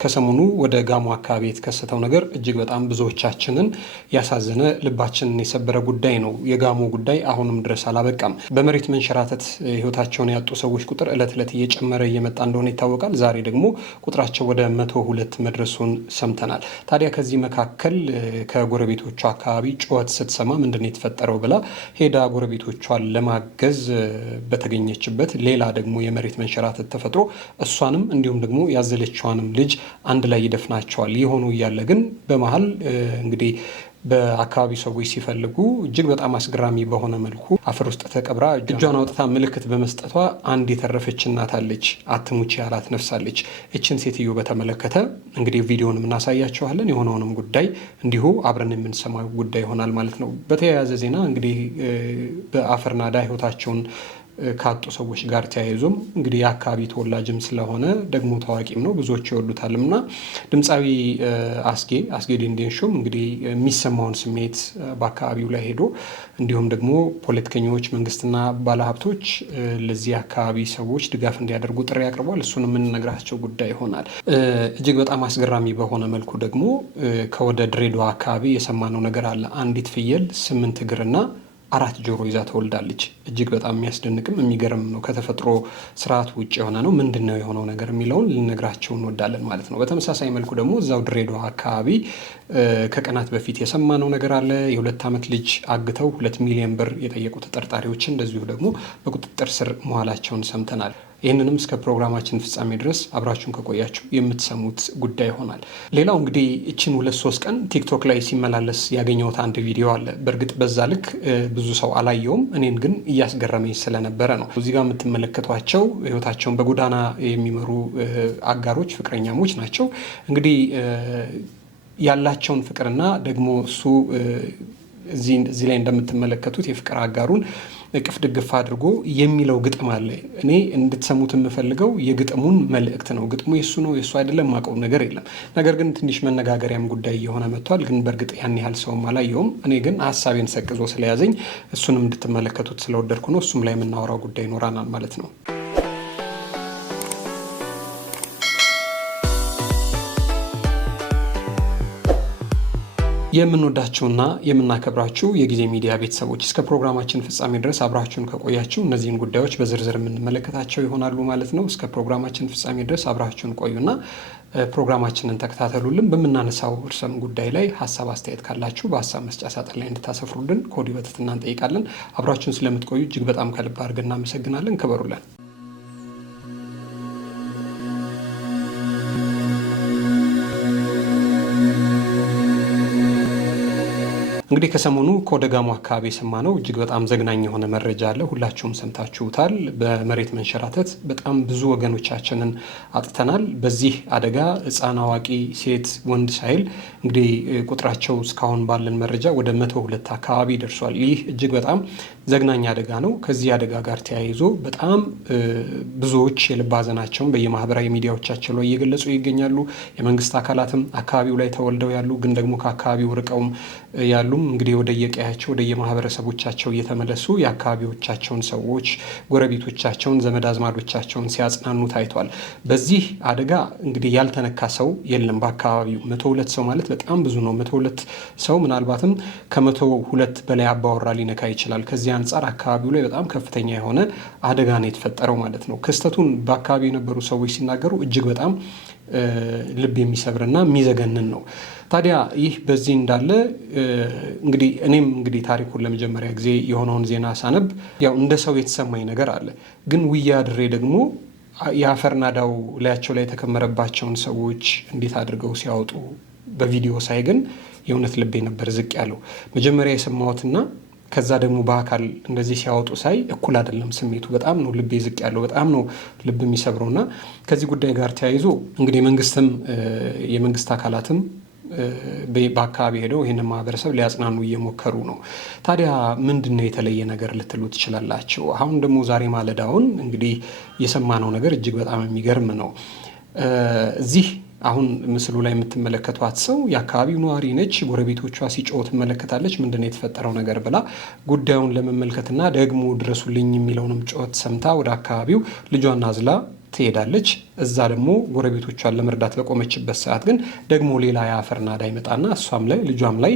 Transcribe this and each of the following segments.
ከሰሞኑ ወደ ጋሞ አካባቢ የተከሰተው ነገር እጅግ በጣም ብዙዎቻችንን ያሳዘነ ልባችንን የሰበረ ጉዳይ ነው። የጋሞ ጉዳይ አሁንም ድረስ አላበቃም። በመሬት መንሸራተት ሕይወታቸውን ያጡ ሰዎች ቁጥር እለት እለት እየጨመረ እየመጣ እንደሆነ ይታወቃል። ዛሬ ደግሞ ቁጥራቸው ወደ 102 መድረሱን ሰምተናል። ታዲያ ከዚህ መካከል ከጎረቤቶቿ አካባቢ ጩኸት ስትሰማ ምንድን ነው የተፈጠረው ብላ ሄዳ ጎረቤቶቿን ለማገዝ በተገኘችበት ሌላ ደግሞ የመሬት መንሸራተት ተፈጥሮ እሷንም እንዲሁም ደግሞ ያዘለችዋንም ልጅ አንድ ላይ ይደፍናቸዋል። የሆኑ እያለ ግን በመሀል እንግዲህ በአካባቢ ሰዎች ሲፈልጉ እጅግ በጣም አስገራሚ በሆነ መልኩ አፈር ውስጥ ተቀብራ እጇን አውጥታ ምልክት በመስጠቷ አንድ የተረፈች እናት አለች። አትሙች ያላት ነፍሳለች። እችን ሴትዮ በተመለከተ እንግዲህ ቪዲዮንም እናሳያቸዋለን። የሆነውንም ጉዳይ እንዲሁ አብረን የምንሰማው ጉዳይ ይሆናል ማለት ነው። በተያያዘ ዜና እንግዲህ በአፈር ናዳ ህይወታቸውን ካጡ ሰዎች ጋር ተያይዞም እንግዲህ የአካባቢ ተወላጅም ስለሆነ ደግሞ ታዋቂም ነው፣ ብዙዎች ይወዱታልም እና ድምፃዊ አስጌ ዴንዴንሾም እንግዲህ የሚሰማውን ስሜት በአካባቢው ላይ ሄዶ እንዲሁም ደግሞ ፖለቲከኞች፣ መንግስትና ባለሀብቶች ለዚህ አካባቢ ሰዎች ድጋፍ እንዲያደርጉ ጥሪ አቅርቧል። እሱን የምንነግራቸው ጉዳይ ይሆናል። እጅግ በጣም አስገራሚ በሆነ መልኩ ደግሞ ከወደ ድሬዳዋ አካባቢ የሰማነው ነገር አለ። አንዲት ፍየል 8 እግርና 4 ጆሮ ይዛ ተወልዳለች። እጅግ በጣም የሚያስደንቅም የሚገርም ነው። ከተፈጥሮ ስርዓት ውጭ የሆነ ነው። ምንድን ነው የሆነው ነገር የሚለውን ልነግራቸው እንወዳለን ማለት ነው። በተመሳሳይ መልኩ ደግሞ እዛው ድሬዳዋ አካባቢ ከቀናት በፊት የሰማነው ነገር አለ። የ2 ዓመት ልጅ አግተው 2 ሚሊዮን ብር የጠየቁ ተጠርጣሪዎችን እንደዚሁ ደግሞ በቁጥጥር ስር መዋላቸውን ሰምተናል። ይህንንም እስከ ፕሮግራማችን ፍጻሜ ድረስ አብራችሁን ከቆያችሁ የምትሰሙት ጉዳይ ይሆናል። ሌላው እንግዲህ እችን 2-3 ቀን ቲክቶክ ላይ ሲመላለስ ያገኘሁት አንድ ቪዲዮ አለ። በእርግጥ በዛ ልክ ብዙ ሰው አላየውም። እኔን ግን እያስገረመኝ ስለነበረ ነው። እዚህ ጋር የምትመለከቷቸው ህይወታቸውን በጎዳና የሚመሩ አጋሮች፣ ፍቅረኛሞች ናቸው። እንግዲህ ያላቸውን ፍቅርና ደግሞ እሱ እዚህ ላይ እንደምትመለከቱት የፍቅር አጋሩን እቅፍ ድግፍ አድርጎ የሚለው ግጥም አለ። እኔ እንድትሰሙት የምፈልገው የግጥሙን መልእክት ነው። ግጥሙ የሱ ነው የሱ አይደለም ማቀው ነገር የለም። ነገር ግን ትንሽ መነጋገሪያም ጉዳይ የሆነ መጥቷል። ግን በእርግጥ ያን ያህል ሰውም አላየውም። እኔ ግን ሀሳቤን ሰቅዞ ስለያዘኝ እሱንም እንድትመለከቱት ስለወደድኩ ነው። እሱም ላይ የምናወራው ጉዳይ ይኖራናል ማለት ነው። የምንወዳችሁና የምናከብራችሁ የጊዜ ሚዲያ ቤተሰቦች እስከ ፕሮግራማችን ፍጻሜ ድረስ አብራችሁን ከቆያችሁ እነዚህን ጉዳዮች በዝርዝር የምንመለከታቸው ይሆናሉ ማለት ነው። እስከ ፕሮግራማችን ፍጻሜ ድረስ አብራችሁን ቆዩና ፕሮግራማችንን ተከታተሉልን። በምናነሳው እርሰም ጉዳይ ላይ ሀሳብ አስተያየት ካላችሁ በሀሳብ መስጫ ሳጥን ላይ እንድታሰፍሩልን ከወዲሁ በትህትና እንጠይቃለን። አብራችሁን ስለምትቆዩ እጅግ በጣም ከልብ አድርገን እናመሰግናለን። ክበሩልን። እንግዲህ ከሰሞኑ ከወደ ጋሞ አካባቢ የሰማነው እጅግ በጣም ዘግናኝ የሆነ መረጃ አለ። ሁላችሁም ሰምታችሁታል። በመሬት መንሸራተት በጣም ብዙ ወገኖቻችንን አጥተናል። በዚህ አደጋ ሕፃን፣ አዋቂ፣ ሴት፣ ወንድ ሳይል እንግዲህ ቁጥራቸው እስካሁን ባለን መረጃ ወደ 102 አካባቢ ደርሷል። ይህ እጅግ በጣም ዘግናኝ አደጋ ነው። ከዚህ አደጋ ጋር ተያይዞ በጣም ብዙዎች የልብ ሐዘናቸውን በየማህበራዊ ሚዲያዎቻቸው ላይ እየገለጹ ይገኛሉ። የመንግስት አካላትም አካባቢው ላይ ተወልደው ያሉ ግን ደግሞ ከአካባቢው ርቀውም ያሉ እንግዲህ ወደ የቀያቸው ወደ የማህበረሰቦቻቸው እየተመለሱ የአካባቢዎቻቸውን ሰዎች፣ ጎረቤቶቻቸውን፣ ዘመድ አዝማዶቻቸውን ሲያጽናኑ ታይቷል። በዚህ አደጋ እንግዲህ ያልተነካ ሰው የለም በአካባቢው። 102 ሰው ማለት በጣም ብዙ ነው። 102 ሰው ምናልባትም ከ102 በላይ አባወራ ሊነካ ይችላል። ከዚህ አንጻር አካባቢው ላይ በጣም ከፍተኛ የሆነ አደጋ ነው የተፈጠረው ማለት ነው። ክስተቱን በአካባቢው የነበሩ ሰዎች ሲናገሩ እጅግ በጣም ልብ የሚሰብርና የሚዘገንን ነው። ታዲያ ይህ በዚህ እንዳለ እንግዲህ እኔም እንግዲህ ታሪኩን ለመጀመሪያ ጊዜ የሆነውን ዜና ሳነብ ያው እንደ ሰው የተሰማኝ ነገር አለ። ግን ውያ ድሬ ደግሞ የአፈር ናዳው ላያቸው ላይ የተከመረባቸውን ሰዎች እንዴት አድርገው ሲያወጡ በቪዲዮ ሳይ ግን የእውነት ልቤ ነበር ዝቅ ያለው። መጀመሪያ የሰማሁትና ከዛ ደግሞ በአካል እንደዚህ ሲያወጡ ሳይ እኩል አይደለም ስሜቱ። በጣም ነው ልቤ ዝቅ ያለው፣ በጣም ነው ልብ የሚሰብረውና ከዚህ ጉዳይ ጋር ተያይዞ እንግዲህ መንግስትም የመንግስት አካላትም በአካባቢ ሄደው ይህንን ማህበረሰብ ሊያጽናኑ እየሞከሩ ነው። ታዲያ ምንድን ነው የተለየ ነገር ልትሉ ትችላላችሁ። አሁን ደግሞ ዛሬ ማለዳውን እንግዲህ የሰማነው ነገር እጅግ በጣም የሚገርም ነው። እዚህ አሁን ምስሉ ላይ የምትመለከቷት ሰው የአካባቢው ነዋሪ ነች። ጎረቤቶቿ ሲጮሁ ትመለከታለች። ምንድን ነው የተፈጠረው ነገር ብላ ጉዳዩን ለመመልከትና ደግሞ ድረሱልኝ የሚለውንም ጩኸት ሰምታ ወደ አካባቢው ልጇን አዝላ ትሄዳለች። እዛ ደግሞ ጎረቤቶቿን ለመርዳት በቆመችበት ሰዓት ግን ደግሞ ሌላ የአፈር ናዳ ይመጣና እሷም ላይ ልጇም ላይ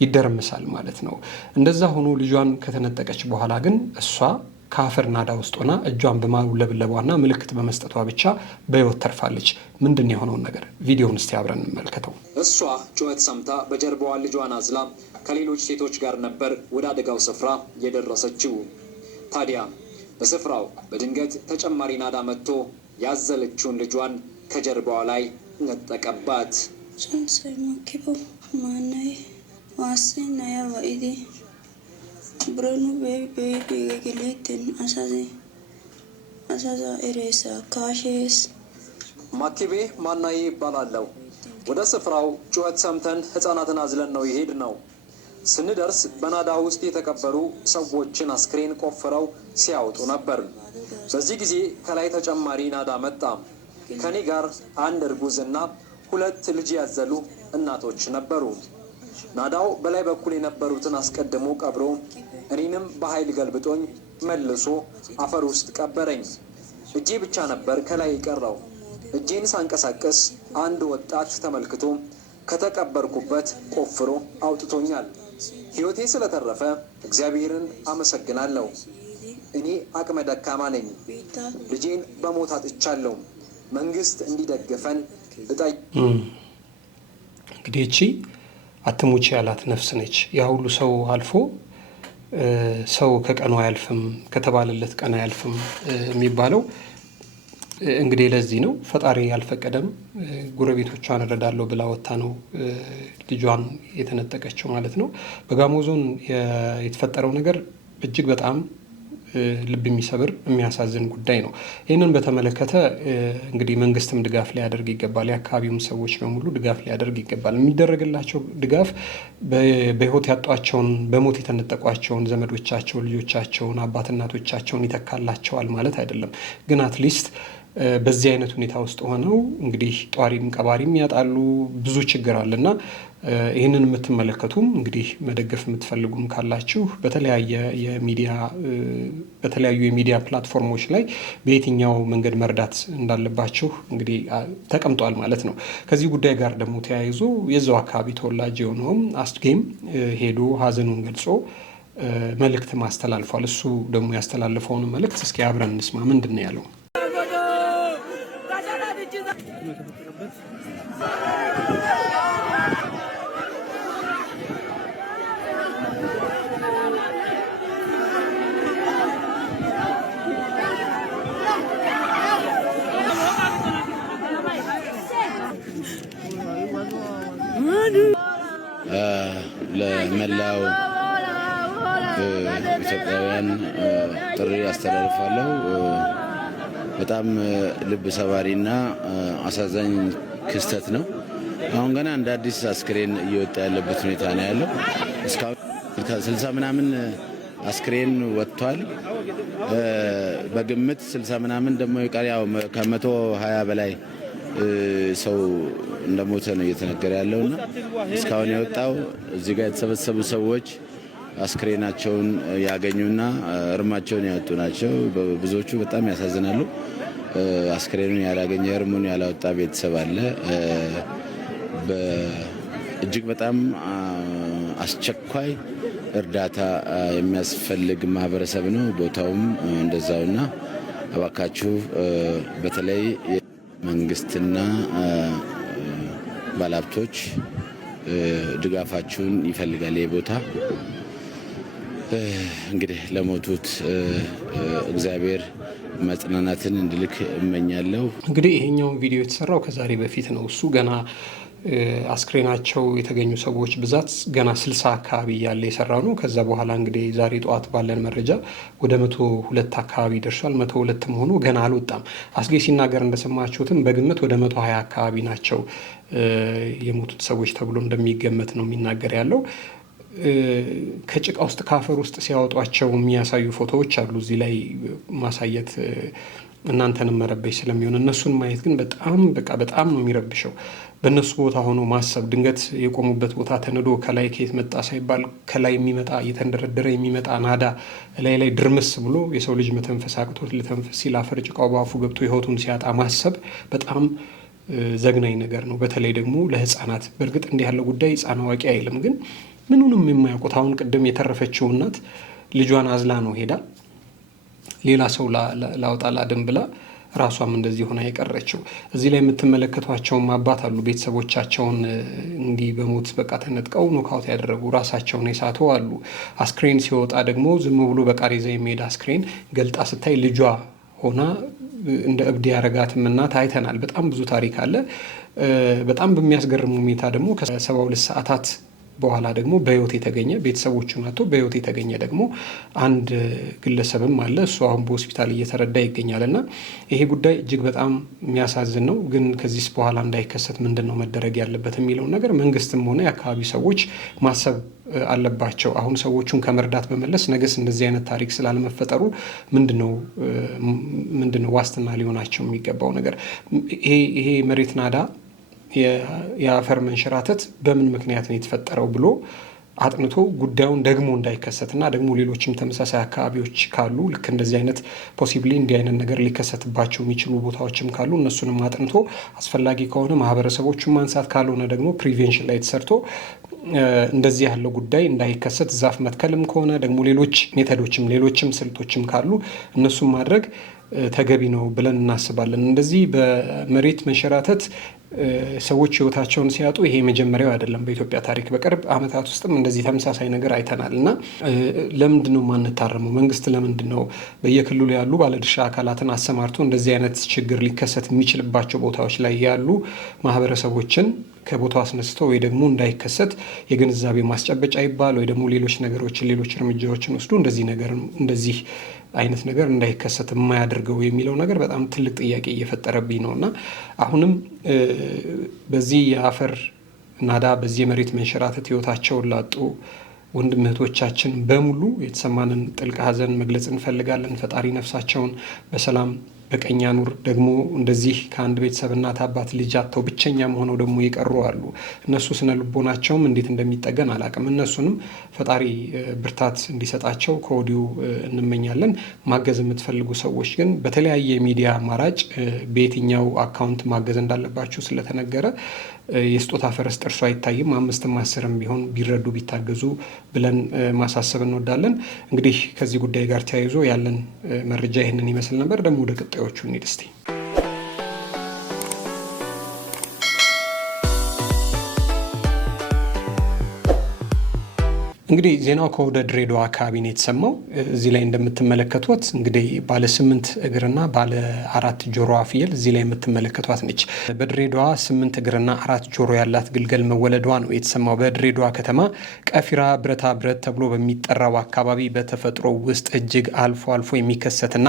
ይደረምሳል ማለት ነው። እንደዛ ሆኖ ልጇን ከተነጠቀች በኋላ ግን እሷ ከአፈር ናዳ ውስጥ ሆና እጇን በማውለብለቧና ምልክት በመስጠቷ ብቻ በህይወት ተርፋለች። ምንድን የሆነውን ነገር ቪዲዮውን እስቲ አብረን እንመልከተው። እሷ ጩኸት ሰምታ በጀርባዋ ልጇን አዝላ ከሌሎች ሴቶች ጋር ነበር ወደ አደጋው ስፍራ የደረሰችው። ታዲያ በስፍራው በድንገት ተጨማሪ ናዳ መጥቶ ያዘለችውን ልጇን ከጀርባዋ ላይ ነጠቀባት። ብረኑ በገሌትን አሳዛ ኤሬሳ ካሼስ ማኪቤ ማናዬ ይባላለው። ወደ ስፍራው ጩኸት ሰምተን ህፃናትን አዝለን ነው ይሄድ ነው። ስንደርስ በናዳ ውስጥ የተቀበሩ ሰዎችን አስክሬን ቆፍረው ሲያወጡ ነበር። በዚህ ጊዜ ከላይ ተጨማሪ ናዳ መጣ። ከኔ ጋር አንድ እርጉዝና 2 ልጅ ያዘሉ እናቶች ነበሩ። ናዳው በላይ በኩል የነበሩትን አስቀድሞ ቀብሮ እኔንም በኃይል ገልብጦኝ መልሶ አፈር ውስጥ ቀበረኝ። እጄ ብቻ ነበር ከላይ የቀረው። እጄን ሳንቀሳቀስ አንድ ወጣት ተመልክቶ ከተቀበርኩበት ቆፍሮ አውጥቶኛል። ሕይወቴ ስለተረፈ እግዚአብሔርን አመሰግናለሁ። እኔ አቅመ ደካማ ነኝ። ልጄን በሞት አጥቻለሁ። መንግስት እንዲደግፈን እጠይቃለሁ። እንግዲህ እቺ አትሙቺ ያላት ነፍስ ነች። ያ ሁሉ ሰው አልፎ ሰው ከቀኑ አያልፍም ከተባለለት ቀን አያልፍም የሚባለው እንግዲህ ለዚህ ነው። ፈጣሪ ያልፈቀደም ጎረቤቶቿን እረዳለሁ ብላ ወጣ ነው ልጇን የተነጠቀችው ማለት ነው። በጋሞ ዞን የተፈጠረው ነገር እጅግ በጣም ልብ የሚሰብር የሚያሳዝን ጉዳይ ነው። ይህንን በተመለከተ እንግዲህ መንግስትም ድጋፍ ሊያደርግ ይገባል። የአካባቢውም ሰዎች በሙሉ ድጋፍ ሊያደርግ ይገባል። የሚደረግላቸው ድጋፍ በህይወት ያጧቸውን በሞት የተነጠቋቸውን ዘመዶቻቸውን፣ ልጆቻቸውን፣ አባት እናቶቻቸውን ይተካላቸዋል ማለት አይደለም። ግን አትሊስት በዚህ አይነት ሁኔታ ውስጥ ሆነው እንግዲህ ጧሪም ቀባሪም ያጣሉ። ብዙ ችግር አለና ይህንን የምትመለከቱም እንግዲህ መደገፍ የምትፈልጉም ካላችሁ በተለያዩ የሚዲያ ፕላትፎርሞች ላይ በየትኛው መንገድ መርዳት እንዳለባችሁ እንግዲህ ተቀምጧል ማለት ነው። ከዚህ ጉዳይ ጋር ደግሞ ተያይዞ የዛው አካባቢ ተወላጅ የሆነውም አስጌም ሄዶ ሀዘኑን ገልጾ መልእክት ማስተላልፏል። እሱ ደግሞ ያስተላልፈውን መልእክት እስኪ አብረን እንስማ። ምንድን ነው ያለው? ለመላው ኢትዮጵያውያን ጥሪ አስተላልፋለሁ። በጣም ልብ ሰባሪና አሳዛኝ ክስተት ነው። አሁን ገና እንደ አዲስ አስክሬን እየወጣ ያለበት ሁኔታ ነው ያለው። እስካሁን 60 ምናምን አስክሬን ወጥቷል። በግምት 60 ምናምን ደግሞ ይቀር። ያው ከ120 በላይ ሰው እንደሞተ ነው እየተነገረ ያለውና እስካሁን የወጣው እዚህ ጋር የተሰበሰቡ ሰዎች አስክሬናቸውን ያገኙና እርማቸውን ያወጡ ናቸው። ብዙዎቹ በጣም ያሳዝናሉ። አስክሬኑን ያላገኘ እርሙን ያላወጣ ቤተሰብ አለ። እጅግ በጣም አስቸኳይ እርዳታ የሚያስፈልግ ማህበረሰብ ነው። ቦታውም እንደዛውና እባካችሁ በተለይ መንግስትና ባለሀብቶች ድጋፋችሁን ይፈልጋል። ቦታ እንግዲህ ለሞቱት እግዚአብሔር መጽናናትን እንድልክ እመኛለሁ። እንግዲህ ይሄኛው ቪዲዮ የተሰራው ከዛሬ በፊት ነው። እሱ ገና አስክሬናቸው የተገኙ ሰዎች ብዛት ገና 60 አካባቢ ያለ የሰራው ነው። ከዛ በኋላ እንግዲህ ዛሬ ጠዋት ባለን መረጃ ወደ 102 አካባቢ ደርሷል። 102 መሆኑ ገና አልወጣም። አስጌ ሲናገር እንደሰማችሁትም በግምት ወደ 120 አካባቢ ናቸው የሞቱት ሰዎች ተብሎ እንደሚገመት ነው የሚናገር ያለው። ከጭቃ ውስጥ ከአፈር ውስጥ ሲያወጧቸው የሚያሳዩ ፎቶዎች አሉ። እዚህ ላይ ማሳየት እናንተንም መረበሽ ስለሚሆን እነሱን ማየት ግን በጣም ነው የሚረብሸው። በእነሱ ቦታ ሆኖ ማሰብ ድንገት የቆሙበት ቦታ ተነዶ ከላይ ከየት መጣ ሳይባል ከላይ የሚመጣ እየተንደረደረ የሚመጣ ናዳ ላይ ድርምስ ብሎ የሰው ልጅ መተንፈስ አቅቶት ልተንፈስ ሲል አፈር ጭቃው በአፉ ገብቶ ህይወቱን ሲያጣ ማሰብ በጣም ዘግናኝ ነገር ነው። በተለይ ደግሞ ለህፃናት። በእርግጥ እንዲህ ያለው ጉዳይ ህፃን አዋቂ አይልም፣ ግን ምኑንም የማያውቁት አሁን ቅድም የተረፈችው እናት ልጇን አዝላ ነው ሄዳ ሌላ ሰው ላውጣ ላድን ብላ ራሷም እንደዚህ ሆና የቀረችው። እዚህ ላይ የምትመለከቷቸውም አባት አሉ ቤተሰቦቻቸውን እንዲህ በሞት በቃ ተነጥቀው ኖካውት ያደረጉ ራሳቸውን የሳቱ አሉ። አስክሬን ሲወጣ ደግሞ ዝም ብሎ በቃሬዛ የሚሄድ አስክሬን ገልጣ ስታይ ልጇ ሆና እንደ እብድ ያረጋትም እናት አይተናል። በጣም ብዙ ታሪክ አለ። በጣም በሚያስገርም ሁኔታ ደግሞ ከ72 ሰዓታት በኋላ ደግሞ በህይወት የተገኘ ቤተሰቦቹን አጥቶ በህይወት የተገኘ ደግሞ አንድ ግለሰብም አለ። እሱ አሁን በሆስፒታል እየተረዳ ይገኛል። እና ይሄ ጉዳይ እጅግ በጣም የሚያሳዝን ነው። ግን ከዚህ በኋላ እንዳይከሰት ምንድን ነው መደረግ ያለበት የሚለውን ነገር መንግስትም ሆነ የአካባቢ ሰዎች ማሰብ አለባቸው። አሁን ሰዎቹን ከመርዳት በመለስ ነገስ እንደዚህ አይነት ታሪክ ስላለመፈጠሩ ምንድነው ዋስትና ሊሆናቸው የሚገባው ነገር? ይሄ መሬት ናዳ የአፈር መንሸራተት በምን ምክንያት ነው የተፈጠረው ብሎ አጥንቶ ጉዳዩን ደግሞ እንዳይከሰትና ደግሞ ሌሎችም ተመሳሳይ አካባቢዎች ካሉ ልክ እንደዚህ አይነት ፖሲብሊ እንዲህ አይነት ነገር ሊከሰትባቸው የሚችሉ ቦታዎችም ካሉ እነሱንም አጥንቶ አስፈላጊ ከሆነ ማህበረሰቦቹን ማንሳት ካልሆነ ደግሞ ፕሪቬንሽን ላይ ተሰርቶ እንደዚህ ያለው ጉዳይ እንዳይከሰት ዛፍ መትከልም ከሆነ ደግሞ ሌሎች ሜተዶችም ሌሎችም ስልቶችም ካሉ እነሱም ማድረግ ተገቢ ነው ብለን እናስባለን። እንደዚህ በመሬት መንሸራተት ሰዎች ህይወታቸውን ሲያጡ ይሄ መጀመሪያው አይደለም። በኢትዮጵያ ታሪክ በቅርብ ዓመታት ውስጥም እንደዚህ ተመሳሳይ ነገር አይተናል። እና ለምንድን ነው ማንታረመው? መንግስት ለምንድን ነው በየክልሉ ያሉ ባለድርሻ አካላትን አሰማርቶ እንደዚህ አይነት ችግር ሊከሰት የሚችልባቸው ቦታዎች ላይ ያሉ ማህበረሰቦችን ከቦታው አስነስተው ወይ ደግሞ እንዳይከሰት የግንዛቤ ማስጨበጫ ይባል ወይ ደግሞ ሌሎች ነገሮችን ሌሎች እርምጃዎችን ወስዶ እንደዚህ አይነት ነገር እንዳይከሰት የማያደርገው የሚለው ነገር በጣም ትልቅ ጥያቄ እየፈጠረብኝ ነው። እና አሁንም በዚህ የአፈር ናዳ በዚህ የመሬት መንሸራተት ህይወታቸውን ላጡ ወንድም እህቶቻችን በሙሉ የተሰማንን ጥልቅ ሐዘን መግለጽ እንፈልጋለን። ፈጣሪ ነፍሳቸውን በሰላም በቀኛ ኑር። ደግሞ እንደዚህ ከአንድ ቤተሰብ እናት አባት ልጅ አጥተው ብቸኛም ሆነው ደግሞ የቀሩ አሉ። እነሱ ስነ ልቦናቸውም እንዴት እንደሚጠገን አላቅም። እነሱንም ፈጣሪ ብርታት እንዲሰጣቸው ከወዲሁ እንመኛለን። ማገዝ የምትፈልጉ ሰዎች ግን በተለያየ ሚዲያ አማራጭ በየትኛው አካውንት ማገዝ እንዳለባችሁ ስለተነገረ የስጦታ ፈረስ ጥርሱ አይታይም። 5ም 10ም ቢሆን ቢረዱ ቢታገዙ ብለን ማሳሰብ እንወዳለን። እንግዲህ ከዚህ ጉዳይ ጋር ተያይዞ ያለን መረጃ ይህንን ይመስል ነበር። ደግሞ ወደ ቀጣዮቹ እንሂድ እስቲ። እንግዲህ ዜናው ከወደ ድሬዳዋ አካባቢ ነው የተሰማው። እዚህ ላይ እንደምትመለከቷት እንግዲህ ባለ 8 እግርና ባለ 4 ጆሮ ፍየል እዚህ ላይ የምትመለከቷት ነች። በድሬዳዋ 8 እግርና 4 ጆሮ ያላት ግልገል መወለዷ ነው የተሰማው። በድሬዳዋ ከተማ ቀፊራ ብረታ ብረት ተብሎ በሚጠራው አካባቢ በተፈጥሮ ውስጥ እጅግ አልፎ አልፎ የሚከሰትና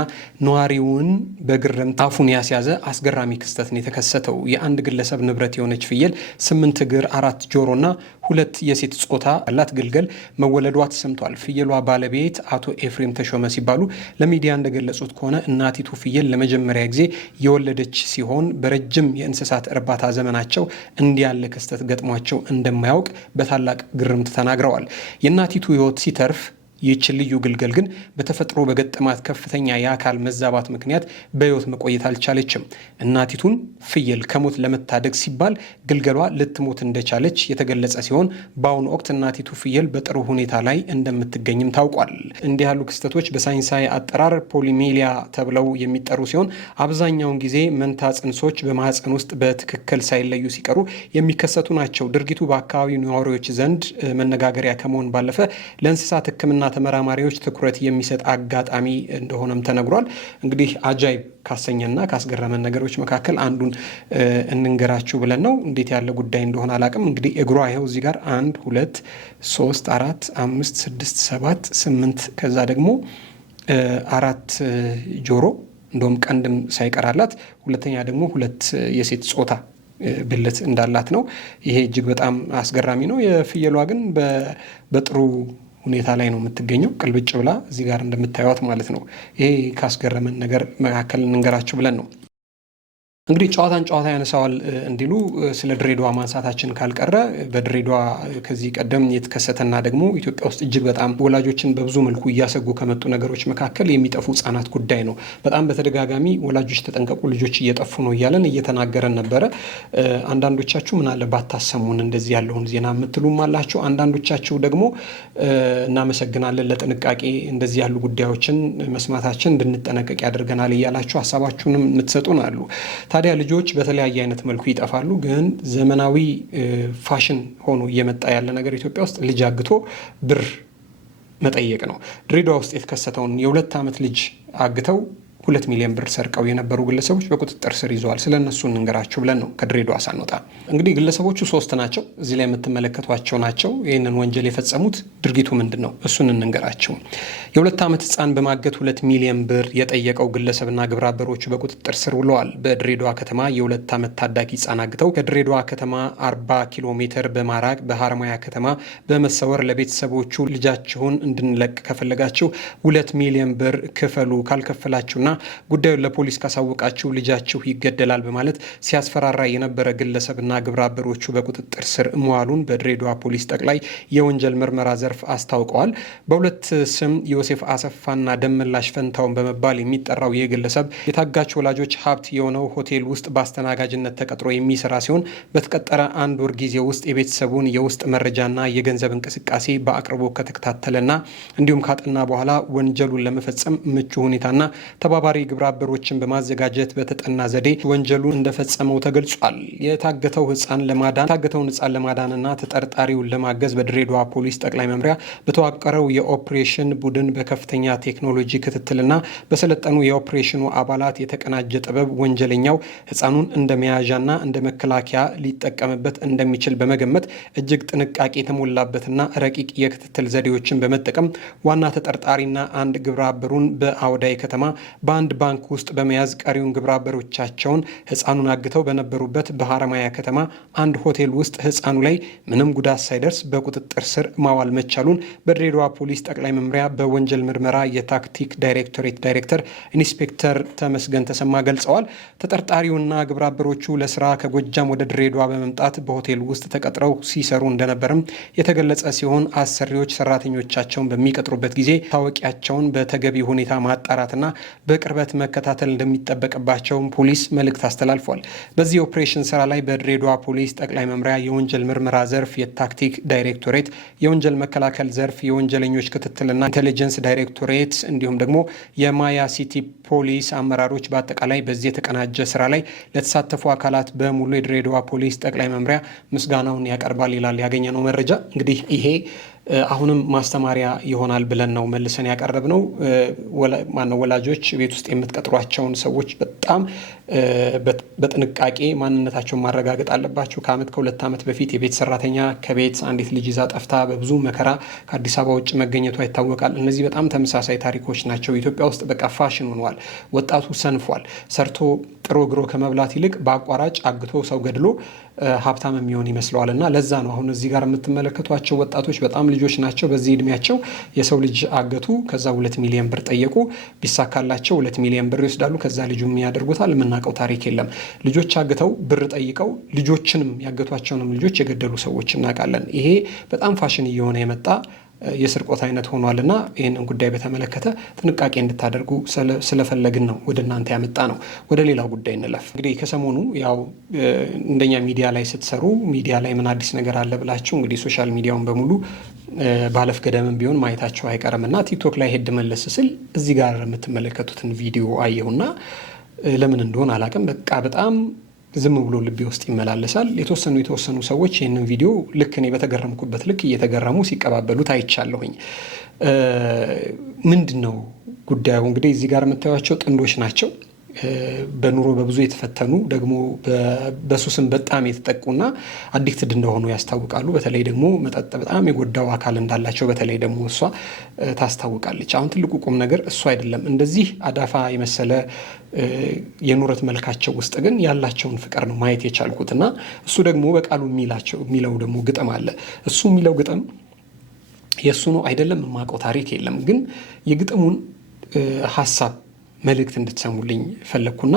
ነዋሪውን በግርምት አፉን ያስያዘ አስገራሚ ክስተት ነው የተከሰተው። የአንድ ግለሰብ ንብረት የሆነች ፍየል 8 እግር 4 ጆሮና 2 የሴት ጾታ ያላት ግልገል መወለዷ ተሰምቷል። ፍየሏ ባለቤት አቶ ኤፍሬም ተሾመ ሲባሉ ለሚዲያ እንደገለጹት ከሆነ እናቲቱ ፍየል ለመጀመሪያ ጊዜ የወለደች ሲሆን በረጅም የእንስሳት እርባታ ዘመናቸው እንዲህ ያለ ክስተት ገጥሟቸው እንደማያውቅ በታላቅ ግርምት ተናግረዋል። የእናቲቱ ሕይወት ሲተርፍ ይህችን ልዩ ግልገል ግን በተፈጥሮ በገጠማት ከፍተኛ የአካል መዛባት ምክንያት በሕይወት መቆየት አልቻለችም። እናቲቱን ፍየል ከሞት ለመታደግ ሲባል ግልገሏ ልትሞት እንደቻለች የተገለጸ ሲሆን በአሁኑ ወቅት እናቲቱ ፍየል በጥሩ ሁኔታ ላይ እንደምትገኝም ታውቋል። እንዲህ ያሉ ክስተቶች በሳይንሳዊ አጠራር ፖሊሜሊያ ተብለው የሚጠሩ ሲሆን አብዛኛውን ጊዜ መንታ ጽንሶች በማህፀን ውስጥ በትክክል ሳይለዩ ሲቀሩ የሚከሰቱ ናቸው። ድርጊቱ በአካባቢው ነዋሪዎች ዘንድ መነጋገሪያ ከመሆን ባለፈ ለእንስሳት ሕክምና ተመራማሪዎች ትኩረት የሚሰጥ አጋጣሚ እንደሆነም ተነግሯል። እንግዲህ አጃይብ ካሰኘና ካስገረመን ነገሮች መካከል አንዱን እንንገራችሁ ብለን ነው። እንዴት ያለ ጉዳይ እንደሆነ አላቅም። እንግዲህ እግሯ ይኸው እዚህ ጋር 1 2 3 4 5 6 7 8 ከዛ ደግሞ 4 ጆሮ እንደውም ቀንድም ሳይቀራላት፣ ሁለተኛ ደግሞ 2 የሴት ጾታ ብልት እንዳላት ነው። ይሄ እጅግ በጣም አስገራሚ ነው። የፍየሏ ግን በጥሩ ሁኔታ ላይ ነው የምትገኘው፣ ቅልብጭ ብላ እዚህ ጋር እንደምታዩት ማለት ነው። ይሄ ካስገረመን ነገር መካከል እንንገራችሁ ብለን ነው። እንግዲህ ጨዋታን ጨዋታ ያነሳዋል እንዲሉ ስለ ድሬዳዋ ማንሳታችን ካልቀረ በድሬዳዋ ከዚህ ቀደም የተከሰተና ደግሞ ኢትዮጵያ ውስጥ እጅግ በጣም ወላጆችን በብዙ መልኩ እያሰጉ ከመጡ ነገሮች መካከል የሚጠፉ ህጻናት ጉዳይ ነው። በጣም በተደጋጋሚ ወላጆች ተጠንቀቁ፣ ልጆች እየጠፉ ነው እያለን እየተናገረን ነበረ። አንዳንዶቻችሁ ምን አለ ባታሰሙን እንደዚህ ያለውን ዜና የምትሉም አላችሁ። አንዳንዶቻችሁ ደግሞ እናመሰግናለን ለጥንቃቄ እንደዚህ ያሉ ጉዳዮችን መስማታችን እንድንጠነቀቅ ያደርገናል እያላችሁ ሀሳባችሁንም የምትሰጡን አሉ። ታዲያ ልጆች በተለያየ አይነት መልኩ ይጠፋሉ። ግን ዘመናዊ ፋሽን ሆኖ እየመጣ ያለ ነገር ኢትዮጵያ ውስጥ ልጅ አግቶ ብር መጠየቅ ነው። ድሬዳዋ ውስጥ የተከሰተውን የ2 ዓመት ልጅ አግተው 2 ሚሊዮን ብር ሰርቀው የነበሩ ግለሰቦች በቁጥጥር ስር ይዘዋል። ስለነሱ እንንገራችሁ ብለን ነው ከድሬዳዋ ሳንወጣ። እንግዲህ ግለሰቦቹ 3 ናቸው፣ እዚህ ላይ የምትመለከቷቸው ናቸው። ይህንን ወንጀል የፈጸሙት ድርጊቱ ምንድን ነው እሱን እንንገራችሁ። የ2 ዓመት ህፃን በማገት 2 ሚሊዮን ብር የጠየቀው ግለሰብና ግብረ አበሮቹ በቁጥጥር ስር ውለዋል። በድሬዳዋ ከተማ የ2 ዓመት ታዳጊ ህፃን አግተው ከድሬዳዋ ከተማ 40 ኪሎ ሜትር በማራቅ በሀረማያ ከተማ በመሰወር ለቤተሰቦቹ ልጃችሁን እንድንለቅ ከፈለጋችሁ 2 ሚሊዮን ብር ክፈሉ፣ ካልከፈላችሁና ጉዳዩን ለፖሊስ ካሳወቃችሁ ልጃችሁ ይገደላል በማለት ሲያስፈራራ የነበረ ግለሰብና ግብረ አበሮቹ በቁጥጥር ስር መዋሉን በድሬዳዋ ፖሊስ ጠቅላይ የወንጀል ምርመራ ዘርፍ አስታውቀዋል። በሁለት ስም ዮሴፍ አሰፋና ደመላሽ ፈንታውን በመባል የሚጠራው ይህ ግለሰብ የታጋች ወላጆች ሀብት የሆነው ሆቴል ውስጥ በአስተናጋጅነት ተቀጥሮ የሚሰራ ሲሆን በተቀጠረ 1 ወር ጊዜ ውስጥ የቤተሰቡን የውስጥ መረጃና የገንዘብ እንቅስቃሴ በአቅርቦ ከተከታተለና እንዲሁም ካጠና በኋላ ወንጀሉን ለመፈጸም ምቹ ሁኔታና ተባባሪ ግብረ አበሮችን በማዘጋጀት በተጠና ዘዴ ወንጀሉን እንደፈጸመው ተገልጿል። የታገተውን ህፃን ለማዳንና ተጠርጣሪውን ለማገዝ በድሬዳዋ ፖሊስ ጠቅላይ መምሪያ በተዋቀረው የኦፕሬሽን ቡድን በከፍተኛ ቴክኖሎጂ ክትትልና በሰለጠኑ የኦፕሬሽኑ አባላት የተቀናጀ ጥበብ ወንጀለኛው ህፃኑን እንደ መያዣና እንደ መከላከያ ሊጠቀምበት እንደሚችል በመገመት እጅግ ጥንቃቄ የተሞላበትና ረቂቅ የክትትል ዘዴዎችን በመጠቀም ዋና ተጠርጣሪና 1 ግብረ አበሩን በአውዳይ ከተማ በአንድ ባንክ ውስጥ በመያዝ ቀሪውን ግብረ አበሮቻቸውን ህፃኑን አግተው በነበሩበት በሀረማያ ከተማ አንድ ሆቴል ውስጥ ህፃኑ ላይ ምንም ጉዳት ሳይደርስ በቁጥጥር ስር ማዋል መቻሉን በድሬዳዋ ፖሊስ ጠቅላይ መምሪያ በወንጀል ምርመራ የታክቲክ ዳይሬክቶሬት ዳይሬክተር ኢንስፔክተር ተመስገን ተሰማ ገልጸዋል። ተጠርጣሪውና ግብረ አበሮቹ ለስራ ከጎጃም ወደ ድሬዳዋ በመምጣት በሆቴል ውስጥ ተቀጥረው ሲሰሩ እንደነበርም የተገለጸ ሲሆን አሰሪዎች ሰራተኞቻቸውን በሚቀጥሩበት ጊዜ ታወቂያቸውን በተገቢ ሁኔታ ማጣራትና በቅርበት መከታተል እንደሚጠበቅባቸው ፖሊስ መልእክት አስተላልፏል። በዚህ ኦፕሬሽን ስራ ላይ በድሬዳዋ ፖሊስ ጠቅላይ መምሪያ የወንጀል ምርመራ ዘርፍ የታክቲክ ዳይሬክቶሬት፣ የወንጀል መከላከል ዘርፍ፣ የወንጀለኞች ክትትልና ኢንቴሊጀንስ ዳይሬክቶሬት እንዲሁም ደግሞ የማያ ሲቲ ፖሊስ አመራሮች በአጠቃላይ በዚህ የተቀናጀ ስራ ላይ ለተሳተፉ አካላት በሙሉ የድሬዳዋ ፖሊስ ጠቅላይ መምሪያ ምስጋናውን ያቀርባል ይላል ያገኘነው መረጃ። እንግዲህ ይሄ አሁንም ማስተማሪያ ይሆናል ብለን ነው መልሰን ያቀረብነው። ወላጆች ቤት ውስጥ የምትቀጥሯቸውን ሰዎች በጣም በጥንቃቄ ማንነታቸውን ማረጋገጥ አለባቸው። ከ2 ዓመት በፊት የቤት ሰራተኛ ከቤት አንዲት ልጅ ይዛ ጠፍታ በብዙ መከራ ከአዲስ አበባ ውጭ መገኘቷ ይታወቃል። እነዚህ በጣም ተመሳሳይ ታሪኮች ናቸው። ኢትዮጵያ ውስጥ በቃ ፋሽን ሆኗል። ወጣቱ ሰንፏል። ሰርቶ ጥሮ ግሮ ከመብላት ይልቅ በአቋራጭ አግቶ ሰው ገድሎ ሀብታም የሚሆን ይመስለዋል። እና ለዛ ነው አሁን እዚህ ጋር የምትመለከቷቸው ወጣቶች በጣም ልጆች ናቸው። በዚህ እድሜያቸው የሰው ልጅ አገቱ፣ ከዛ 2 ሚሊዮን ብር ጠየቁ። ቢሳካላቸው 2 ሚሊዮን ብር ይወስዳሉ። ከዛ ልጁ ያደርጉታል። የምናውቀው ታሪክ የለም። ልጆች አግተው ብር ጠይቀው ልጆችንም ያገቷቸውንም ልጆች የገደሉ ሰዎች እናውቃለን። ይሄ በጣም ፋሽን እየሆነ የመጣ የስርቆት አይነት ሆኗልና ይህንን ጉዳይ በተመለከተ ጥንቃቄ እንድታደርጉ ስለፈለግን ነው ወደ እናንተ ያመጣ ነው። ወደ ሌላው ጉዳይ እንለፍ። እንግዲህ ከሰሞኑ ያው እንደኛ ሚዲያ ላይ ስትሰሩ ሚዲያ ላይ ምን አዲስ ነገር አለ ብላችሁ እንግዲህ ሶሻል ሚዲያውን በሙሉ ባለፍ ገደምም ቢሆን ማየታቸው አይቀርምና ቲክቶክ ላይ ሄድ መለስ ስል እዚህ ጋር የምትመለከቱትን ቪዲዮ አየሁና ለምን እንደሆነ አላውቅም፣ በቃ በጣም ዝም ብሎ ልቤ ውስጥ ይመላለሳል። የተወሰኑ ሰዎች ይህንን ቪዲዮ ልክ እኔ በተገረምኩበት ልክ እየተገረሙ ሲቀባበሉት አይቻለሁኝ። ምንድነው ጉዳዩ? እንግዲህ እዚህ ጋር የምታዩቸው ጥንዶች ናቸው። በኑሮ በብዙ የተፈተኑ ደግሞ በሱስም በጣም የተጠቁና አዲክትድ እንደሆኑ ያስታውቃሉ። በተለይ ደግሞ መጠጥ በጣም የጎዳው አካል እንዳላቸው በተለይ ደግሞ እሷ ታስታውቃለች። አሁን ትልቁ ቁም ነገር እሱ አይደለም። እንደዚህ አዳፋ የመሰለ የኑረት መልካቸው ውስጥ ግን ያላቸውን ፍቅር ነው ማየት የቻልኩትና እሱ ደግሞ በቃሉ የሚለው ደግሞ ግጥም አለ። እሱ የሚለው ግጥም የእሱ ነው አይደለም የማውቀው ታሪክ የለም። ግን የግጥሙን ሀሳብ መልእክት እንድትሰሙልኝ ፈለግኩና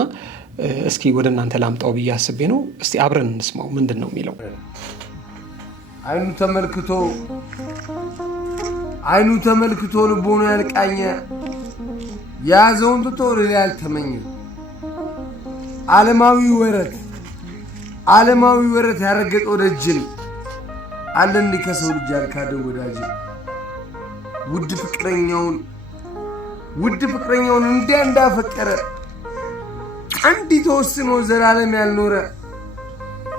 እስኪ ወደ እናንተ ላምጣው ብዬ አስቤ ነው። እስቲ አብረን እንስማው ምንድን ነው የሚለው። አይኑ ተመልክቶ ልቦኑ ያልቃኘ የያዘውን ትቶ ሌላ ያልተመኘ ዓለማዊ ወረት ያረገጠው ደጅን አለ እንዲህ ከሰው ልጅ ያልካደው ወዳጅ ውድ ፍቅረኛውን እንዲያ እንዳፈቀረ አንድ ተወስኖ ዘላለም ያልኖረ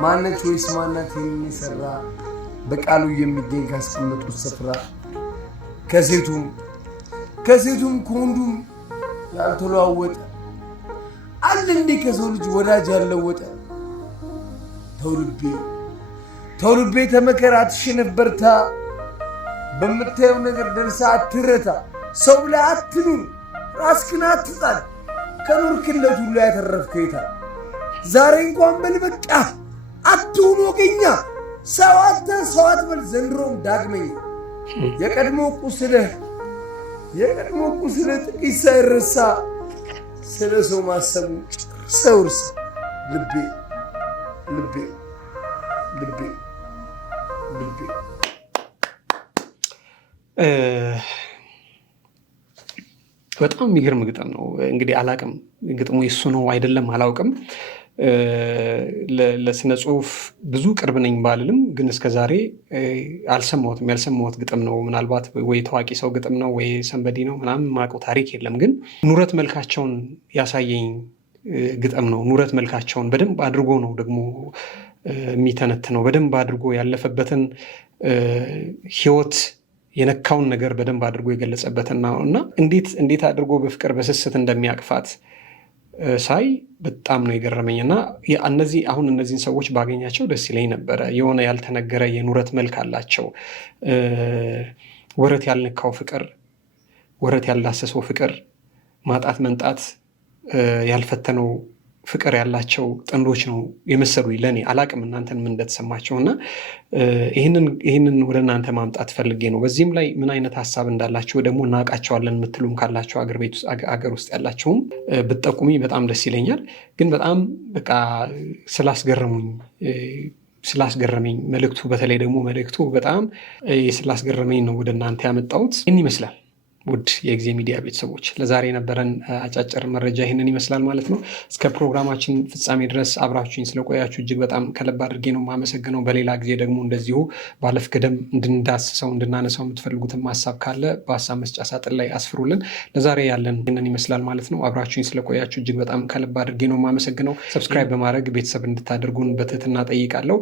ማነች ወይስ ማናት የሚሰራ በቃሉ የሚገኝ ካስቀመጡት ስፍራ ከሴቱም ከወንዱም ያልተለዋወጠ አለ እንዲህ ከሰው ልጅ ወዳጅ ያለወጠ ተውልቤ ተመከራ አትሸነፍ በርታ በምታየው ነገር ደርሳ አትረታ ሰው ላይ አትኑር ራስክን አትጣል ከኑርክለት ሁሉ ያተረፍከው የታ ዛሬ እንኳን በልበቃ አትሁን ወገኛ ሰው አትበል ዘንድሮም ዳግመኛ የቀድሞ ቁስልህ ጥቂት ሳይረሳ ስለ ሰው ማሰቡ ሰው እርሳ ልቤ በጣም የሚገርም ግጥም ነው። እንግዲህ አላቅም ግጥሙ የሱ ነው አይደለም አላውቅም። ለስነ ጽሁፍ ብዙ ቅርብ ነኝ ባልልም ግን እስከዛሬ አልሰማሁትም። ያልሰማሁት ግጥም ነው። ምናልባት ወይ ታዋቂ ሰው ግጥም ነው ወይ ሰንበዲ ነው ምናምን ማውቀው ታሪክ የለም። ግን ኑረት መልካቸውን ያሳየኝ ግጥም ነው። ኑረት መልካቸውን በደንብ አድርጎ ነው ደግሞ የሚተነትነው። በደንብ አድርጎ ያለፈበትን ህይወት የነካውን ነገር በደንብ አድርጎ የገለጸበትና እና እንዴት አድርጎ በፍቅር በስስት እንደሚያቅፋት ሳይ በጣም ነው የገረመኝ። እና እነዚህን ሰዎች ባገኛቸው ደስ ይለኝ ነበረ። የሆነ ያልተነገረ የኑረት መልክ አላቸው። ወረት ያልነካው ፍቅር፣ ወረት ያልዳሰሰው ፍቅር፣ ማጣት መንጣት ያልፈተነው ፍቅር ያላቸው ጥንዶች ነው የመሰሉኝ ለእኔ። አላቅም እናንተን ምን እንደተሰማቸው እና ይህንን ወደ እናንተ ማምጣት ፈልጌ ነው። በዚህም ላይ ምን አይነት ሀሳብ እንዳላቸው ደግሞ እናውቃቸዋለን የምትሉም ካላቸው አገር ውስጥ ያላቸውም ብትጠቁሚ በጣም ደስ ይለኛል። ግን በጣም በቃ ስላስገረመኝ መልእክቱ፣ በተለይ ደግሞ መልእክቱ በጣም ስላስገረመኝ ነው ወደ እናንተ ያመጣሁት። ይህን ይመስላል። ውድ የጊዜ ሚዲያ ቤተሰቦች ለዛሬ የነበረን አጫጭር መረጃ ይህንን ይመስላል ማለት ነው። እስከ ፕሮግራማችን ፍጻሜ ድረስ አብራችሁኝ ስለቆያችሁ እጅግ በጣም ከልብ አድርጌ ነው የማመሰግነው። በሌላ ጊዜ ደግሞ እንደዚሁ ባለፍ ገደም እንድናነሳው የምትፈልጉትን ሀሳብ ካለ በሀሳብ መስጫ ሳጥን ላይ አስፍሩልን። ለዛሬ ያለን ይህንን ይመስላል ማለት ነው። አብራችሁኝ ስለቆያችሁ እጅግ በጣም ከልብ አድርጌ ነው የማመሰግነው። ሰብስክራይብ በማድረግ ቤተሰብ እንድታደርጉን በትህትና ጠይቃለሁ።